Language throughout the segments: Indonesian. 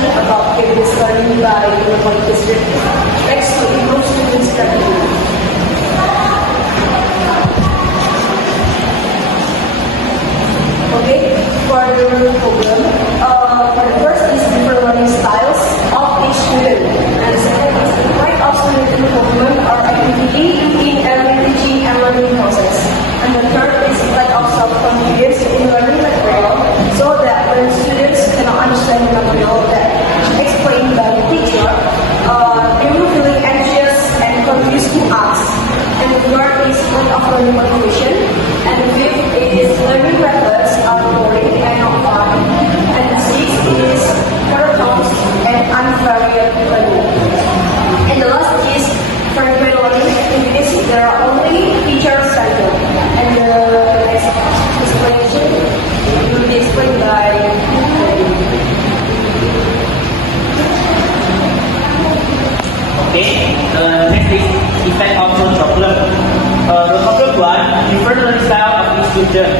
option about game-based learning by Unified District begs to improve students' capability. Okay, for the learning problem, for the first is different learning styles of each student, and the second is the lack of student involvement or activity in every teaching and learning process, and the third is lack of self-confidence in learning material, so that when students cannot understand the material that explained by the teacher, they will feel anxious and confused to ask. And the third is lack of learning motivation, and the fifth is learning methods are boring and not fun, and the sixth is monotonous and unvaried learning. And the last is for learning activities, there are only teacher-centered. And the next explanation will be explained by Okay, next is effect of road problem. Road problem 1, different learning style of each student.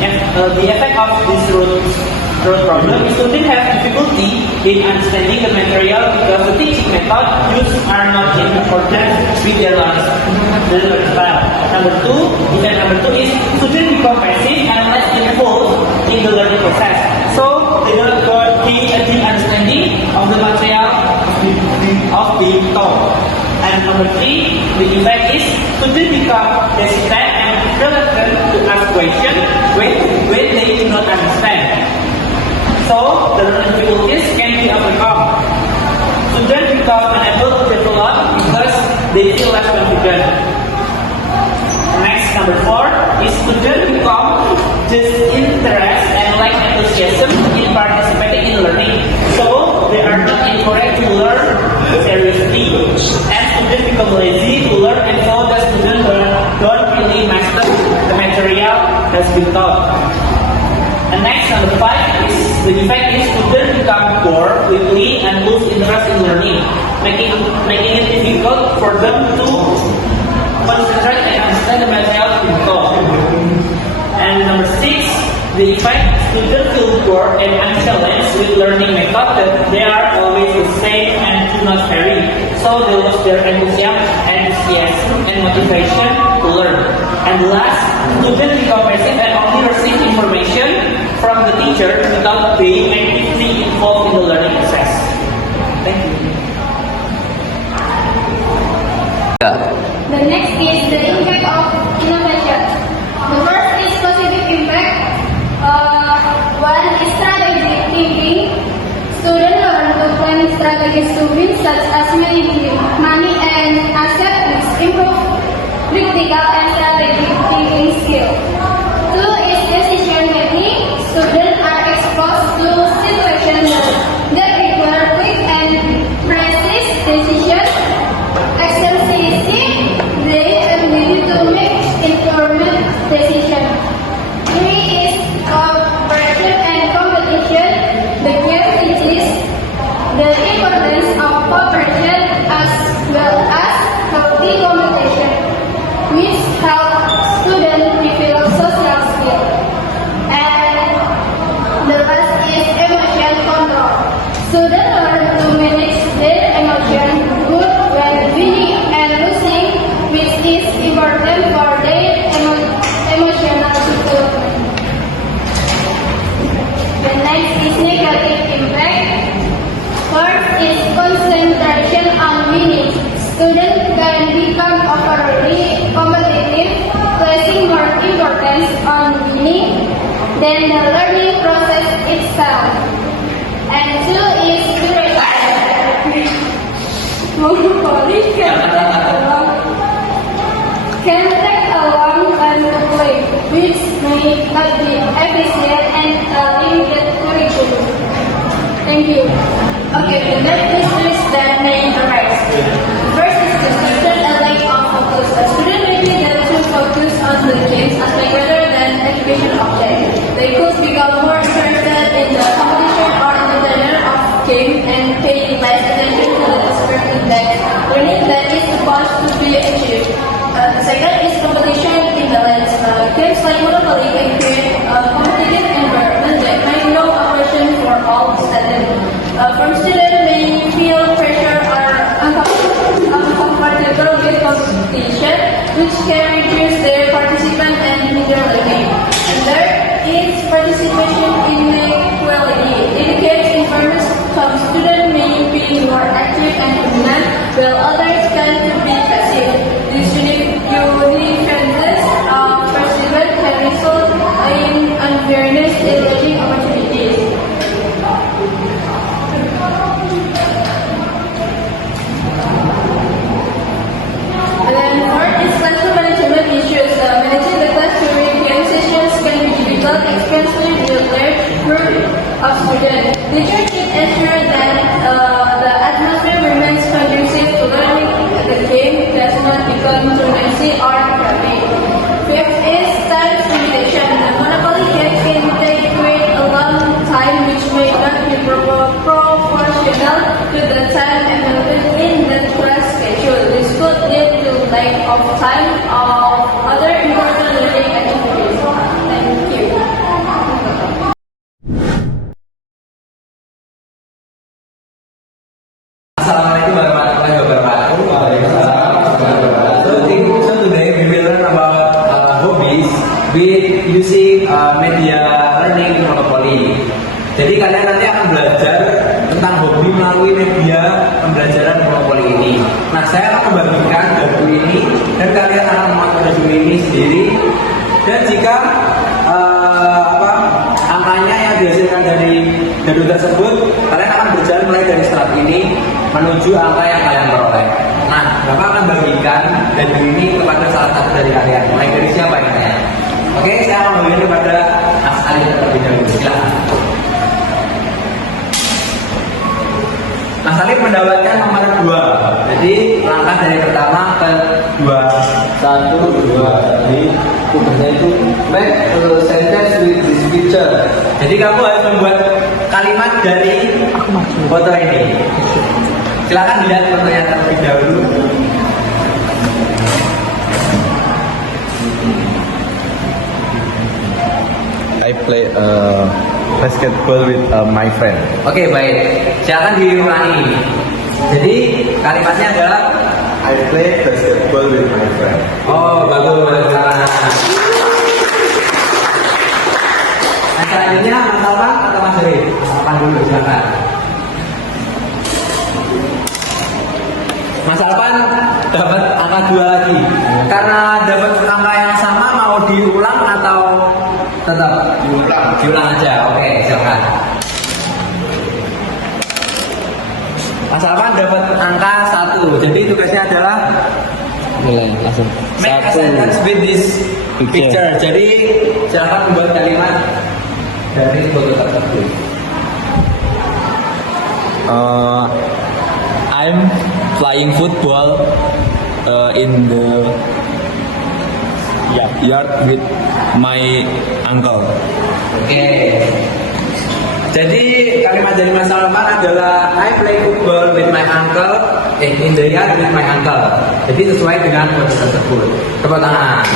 And the effect of this road problem is students have difficulty in understanding the material because the teaching method used are not in accordance with their learning style. Number 2, effect number 2 is students become passive and less involved in the learning process. So they don't gain a deep understanding of the material of being taught. And number 3, the effect is students become hesitant and reluctant to ask questions when they do not understand. So the learning difficulties can be overcome. Students become unable to develop because they feel less confident. Next, number 4 is students become disinterested and lack enthusiasm in participating in learning. So they are not encouraged to learn seriously, and students become lazy to learn, and so the students don't really master the material that's been taught. And next, number 5 is the effect is students become bored quickly and lose interest in learning, making it difficult for them to concentrate and understand the material being taught. And number 6, the effect students feel bored and unchallenged with learning method that they are always the same and do not vary. So they lose their enthusiasm and motivation to learn. And last, students become passive and only receive information from the teacher without being actively involved in the learning process. Thank you. The next is the impact of innovation. The first is positive impact. One is strategic thinking. Students learn to plan strategies to win, such as managing money and assets, which improve critical and strategic thinking skills. Two is decision making. Students are exposed to situations that require quick and precise decisions, exercising their ability to make informed decisions. Three is cooperation and competition. The game teaches the importance of cooperation as well as healthy competition, which helps students develop social skills. And the last is emotion control. Students learn to manage their emotions good when winning and losing, which is important for their emotional development. The next is negative impact. First is concentration on winning. Students can become overly competitive, placing more importance on winning than the learning process itself. And two is monopoly can take a long time to play, which may not be efficient and limited curriculum. Thank you. Okay, the next issues that may arise. First is distraction and lack of focus. A student may be too focused on the games aspect rather than education object. They could become more interested in the competition or in the manner of game and pay less attention to the expected learning that is supposed to be achieved. The second is competition in the lens. Games like Monopoly can create a competitive environment that may no option for all students. From students which can reduce their participation and hinder learning. And third is participation in equality. Indicates informs some students may be more active and dominant, while others tend to be passive. This uniqueness of participants can result in unfairness in learning opportunities. And then fourth is classroom management issues. Managing the class during game sessions can be difficult, especially with a large group of students. Teachers should ensure that the atmosphere remains conducive to learning. The game does not become too messy or cramping. Fifth is time limitation. The Monopoly game can take quite a long time, which may not be proportional to the time available in the class schedule. This could lead to lack of time of other important learning activities. Thank you. Assalamualaikum warahmatullahi wabarakatuh. So today we will learn about hobbies with using media learning Monopoly. Jadi kalian nanti akan belajar tentang hobi melalui media pembelajaran Monopoly ini. Nah, saya akan membagikan buku ini dan kalian akan memakai buku ini sendiri. Dan jika angkanya yang dihasilkan dari dadu tersebut, kalian akan berjalan mulai dari start ini menuju angka yang kalian peroleh. Nah, Bapak akan bagikan dadu ini kepada salah satu dari kalian. Mulai dari siapa yang tanya? Oke, saya akan bagikan kepada Mas Ali terlebih dahulu. Silakan. Mas Alif mendapatkan nomor 2. Jadi langkah dari pertama ke 2. 1, 2. Jadi tugasnya itu make a sentence with this picture. Jadi kamu harus membuat kalimat dari foto ini. Silakan lihat fotonya terlebih dahulu. I play basketball with my friend. Oke, baik. Silakan diulangi. Jadi kalimatnya adalah I play basketball with my friend. oh, bagus. Nah, selanjutnya Mas Alvan atau Mas Dewi? Mas Alvan dulu, silakan. Mas Alvan dapat angka 2 lagi. Karena dapat angka yang sama, mau diulang atau tetap diulang? Diulang aja. Oke, silakan. Mas Alvan dapat angka 1. Jadi tugasnya adalah Mulai langsung. make a sentence with this picture. Jadi silakan membuat kalimat dari foto tersebut. I'm playing football in the yard with my uncle. Oke. Jadi kalimat dari Mas Alvan adalah I play football with my uncle in the yard with my uncle. Jadi sesuai dengan foto tersebut. Tepuk tangan.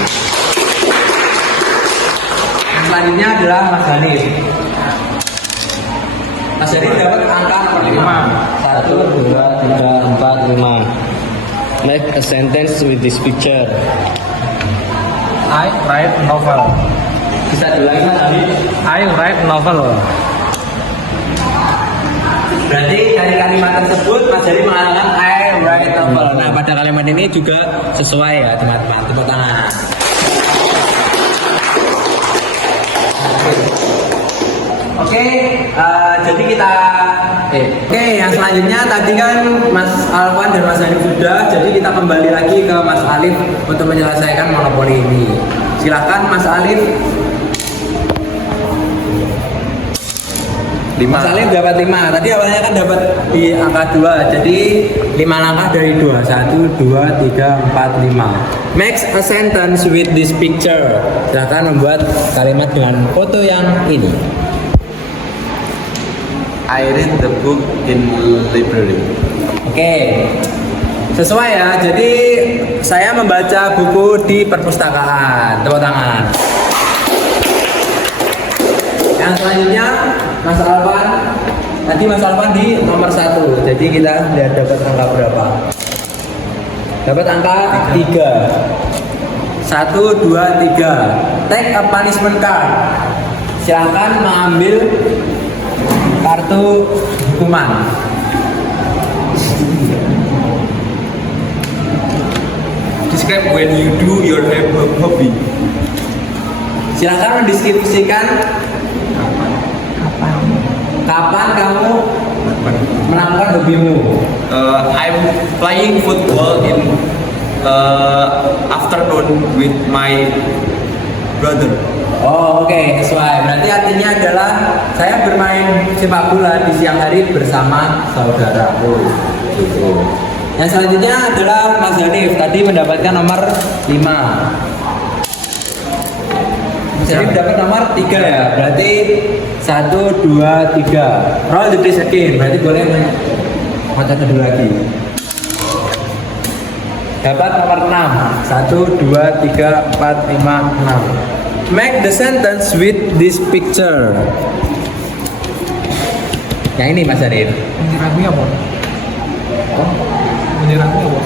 Yang selanjutnya adalah Mas Hanif. Mas Hanif dapat angka nomor 5. 1, 2, 3, 4, 5. Make a sentence with this picture. I write novel. Bisa diulangi Mas Hanif? I write novel. Berarti dari kalimat tersebut Mas Jari mengatakan I write novel. Nah, pada kalimat ini juga sesuai ya teman-teman. Tepuk tangan. Oke, jadi kita Oke, yang selanjutnya tadi kan Mas Alvan dan Mas Hanif sudah, jadi kita kembali lagi ke Mas Alif untuk menyelesaikan monopoli ini. Silakan Mas Alif. 5. Mas Alif dapat 5. Tadi awalnya kan dapat di angka 2. Jadi 5 langkah dari 2. 1, 2, 3, 4, 5. Make a sentence with this picture. Silahkan membuat kalimat dengan foto yang ini. I read the book in library. Oke. Sesuai ya. Jadi saya membaca buku di perpustakaan. Tepuk tangan. Yang selanjutnya Mas Alvan. Tadi Mas Alvan di nomor 1. Jadi kita lihat dapat angka berapa? Dapat angka 3. 1, 2, 3. Take a punishment card. Silahkan mengambil kartu hukuman. Describe when you do your hobby. Silahkan mendeskripsikan kapan kamu melakukan hobimu. I'm playing football in afternoon with my brother. Oh, oke, sesuai. Berarti artinya adalah saya bermain sepak bola di siang hari bersama saudaraku. Gitu. Yang selanjutnya adalah Mas Hanif. Tadi mendapatkan nomor 5. Mas Hanif dapat nomor 3 ya. Berarti 1, 2, 3. Roll the dice again. Berarti boleh mata kedua lagi. Dapat nomor 6. 1, 2, 3, 4, 5, 6. Make the sentence with this picture. Yang ini Mas Arif. Menyerangnya apa? Menyerangnya apa?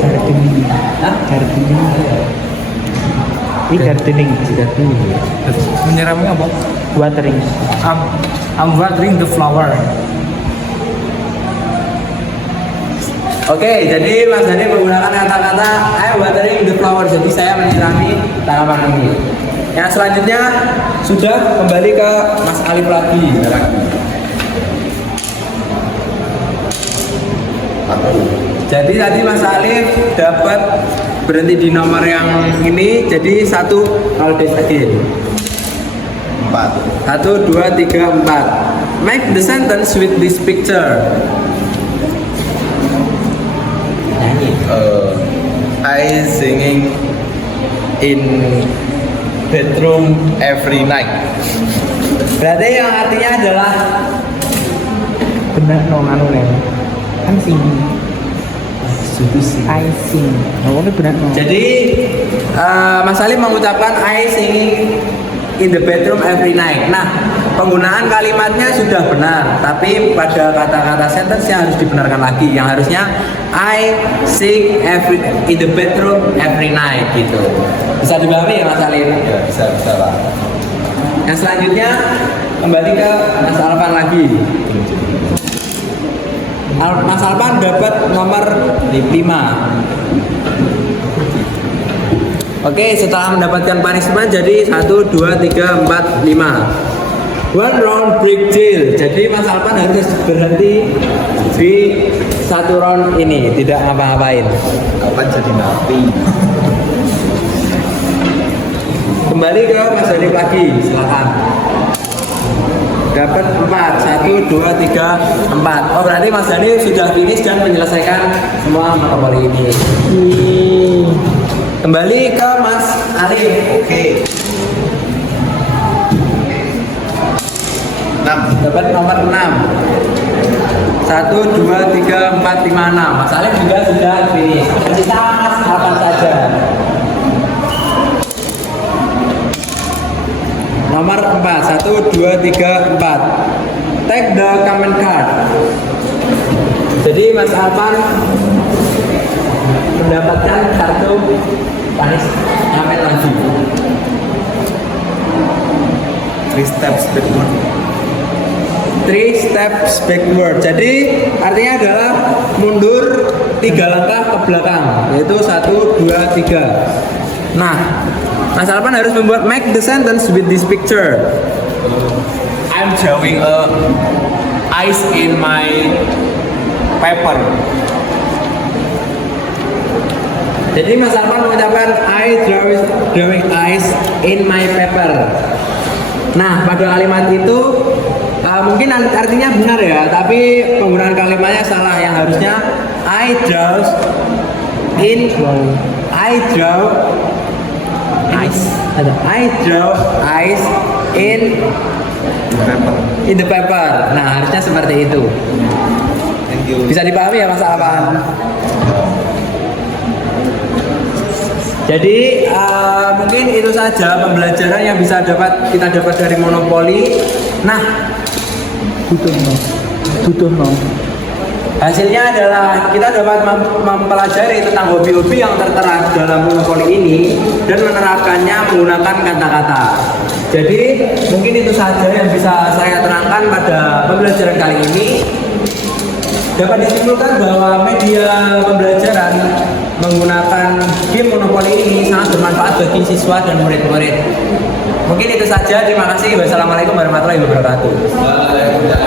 Gardening. Hah? Gardening. Ini gardening. Menyerangnya apa? Watering. I'm watering the flower. Oke, jadi Mas Dhani menggunakan kata-kata I'm watering the flower. Jadi saya menyirami tanaman ini. Yang selanjutnya sudah kembali ke Mas Alif lagi. Jadi tadi Mas Alif dapat berhenti di nomor yang ini. Jadi 1 roll dice again. 4. 1, 2, 3, 4. Make the sentence with this picture. I singing in bedroom every night. Berarti yang artinya adalah Benar no anu nih. Kan singing. I sing. Oh, ini benar no. jadi Mas Alif mengucapkan I singing in the bedroom every night. Nah, penggunaan kalimatnya sudah benar, tapi pada kata-kata sentence yang harus dibenarkan lagi. Yang harusnya I sing in the bedroom every night gitu. Bisa dipahami ya Mas Alif? Ya, bisa lah. Yang selanjutnya kembali ke Mas Alvan lagi. Mas Alvan dapat nomor 5. Oke, setelah mendapatkan punishment jadi 1, 2, 3, 4, 5. One round break jail. Jadi Mas Alvan harus berhenti di 1 round ini, tidak ngapa-ngapain. Kapan jadi napi? Kembali ke Mas Hanif lagi, silakan. Dapat 4, 1, 2, 3, 4. Oh, berarti Mas Hanif sudah finish dan menyelesaikan semua monopoli ini. Kembali ke Mas Alif. Oke. 6. Dapat nomor 6. 1, 2, 3, 4, 5, 6. Mas Alif juga sudah finish. Kita Mas Alvan saja. Nomor 4, 1, 2, 3, 4. Take the comment card. Jadi Mas Alvan mendapatkan kartu panis ngamen lagi. 3 steps backward. 3 steps backward. Jadi artinya adalah mundur 3 langkah ke belakang, yaitu 1, 2, 3. Nah, Mas Alvan harus membuat make the sentence with this picture. I'm drawing a ice in my paper. Jadi Mas Alvan mengucapkan I drawing ice in my paper. Nah, pada kalimat itu mungkin artinya benar ya, tapi penggunaan kalimatnya salah. Yang harusnya I draw ice. I draw ice in the paper. Nah, harusnya seperti itu. Thank you. Bisa dipahami ya Mas Alvan? Jadi mungkin itu saja pembelajaran yang bisa kita dapat dari monopoli. Nah, Tutup no. Hasilnya adalah kita dapat mempelajari tentang hobi-hobi yang tertera dalam monopoli ini dan menerapkannya menggunakan kata-kata. Jadi mungkin itu saja yang bisa saya terangkan pada pembelajaran kali ini. Dapat disimpulkan bahwa media pembelajaran menggunakan game monopoli ini sangat bermanfaat bagi siswa dan murid-murid. Mungkin itu saja. Terima kasih. Wassalamualaikum warahmatullahi wabarakatuh.